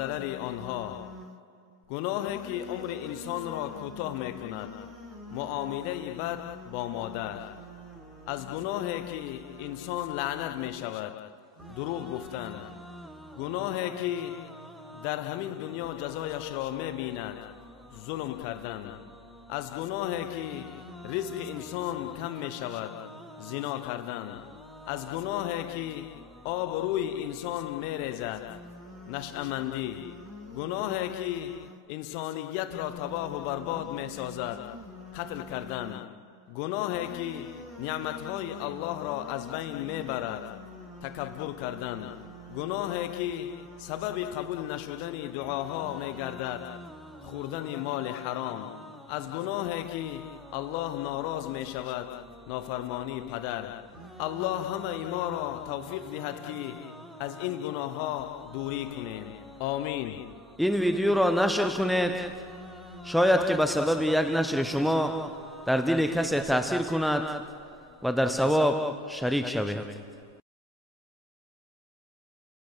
ضرر آنها. گناهی که عمر انسان را کوتاه می کند، معامله بد با مادر. از گناهی که انسان لعنت می شود، دروغ گفتن. گناهی که در همین دنیا جزایش را می بیند، ظلم کردن. از گناهی که رزق انسان کم می شود، زنا کردن. از گناهی که آب روی انسان می ریزد، نشأمندی. گناهی که انسانیت را تباه و برباد می سازد، قتل کردن. گناهی که نعمتهای الله را از بین می برد، تکبر کردن. گناهی که سبب قبول نشدن دعاها می گردد، خوردن مال حرام. از گناهی که الله ناراض می شود، نافرمانی پدر. الله همه ما را توفیق دهد که از این گناه ها دوری کنیم. آمین. این ویدیو را نشر کنید، شاید که به سبب یک نشر شما در دل کسی تأثیر کند و در ثواب شریک شوید.